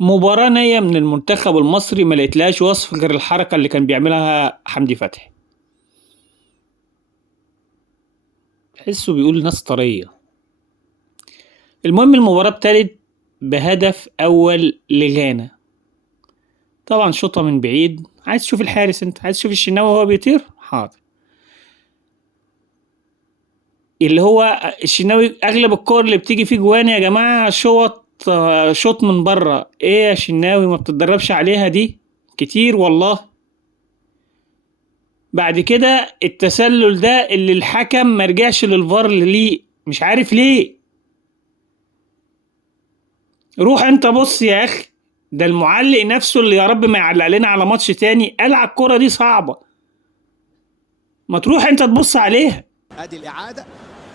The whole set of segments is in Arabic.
مباراة نية من المنتخب المصري ما لقيتلهاش وصف غير الحركة اللي كان بيعملها حمدي فتحي. تحسه بيقول ناس طرية. المهم المباراة ابتدت بهدف أول لغانا. طبعا شوطة من بعيد، عايز تشوف الحارس، انت عايز تشوف الشناوي وهو بيطير، حاضر. اللي هو الشناوي اغلب الكور اللي بتيجي فيه جوان يا جماعة شوط، شوط من بره. ايه يا شناوي ما بتتدربش عليها دي كتير والله. بعد كده التسلل ده اللي الحكم مرجعش للفار ليه، مش عارف ليه. روح انت بص يا اخي، ده المعلق نفسه اللي يا رب ما يعلق لنا على ماتش تاني قال على الكرة دي صعبة، ما تروح انت تبص عليها. ادي الاعاده.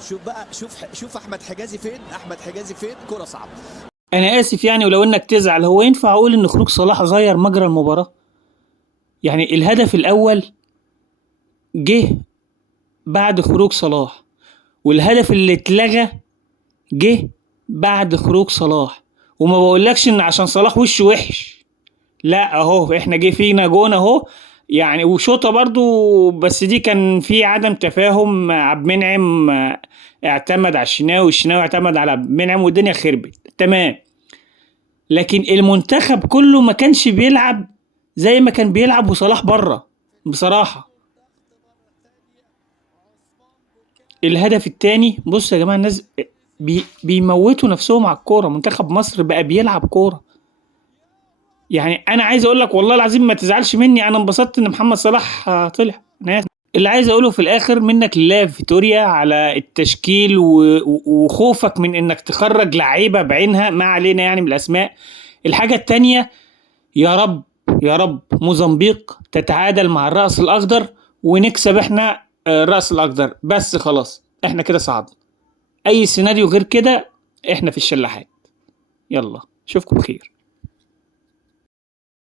شوف بقى، شوف احمد حجازي فين، احمد حجازي فين، كرة صعبة. انا اسف يعني، ولو انك تزعل، هو ينفع اقول ان خروج صلاح غير مجرى المباراة؟ يعني الهدف الاول جه بعد خروج صلاح، والهدف اللي اتلغى جه بعد خروج صلاح. وما بقولكش ان عشان صلاح وشه وحش، لا اهو احنا جه فينا جون اهو. يعني وشوطه برضو، بس دي كان في عدم تفاهم. عبد المنعم اعتمد على الشناوي والشناوي اعتمد على عبد المنعم والدنيا خربت تمام. لكن المنتخب كله ما كانش بيلعب زي ما كان بيلعب وصلاح بره بصراحة. الهدف التاني بص يا جماعة، الناس بيموتوا نفسهم على الكورة. منتخب مصر بقى بيلعب كورة. يعني انا عايز اقول لك والله العظيم ما تزعلش مني، انا انبسطت ان محمد صلاح طلع. اللي عايز اقوله في الاخر، منك لله يا فيتوريا على التشكيل وخوفك من انك تخرج لعيبة بعينها، ما علينا يعني من الاسماء. الحاجة التانية، يا رب يا رب موزمبيق تتعادل مع الرأس الاخضر ونكسب احنا الرأس الاخضر، بس خلاص احنا كده صعدنا. اي سيناريو غير كده احنا في الشلاحات. يلا اشوفكم بخير.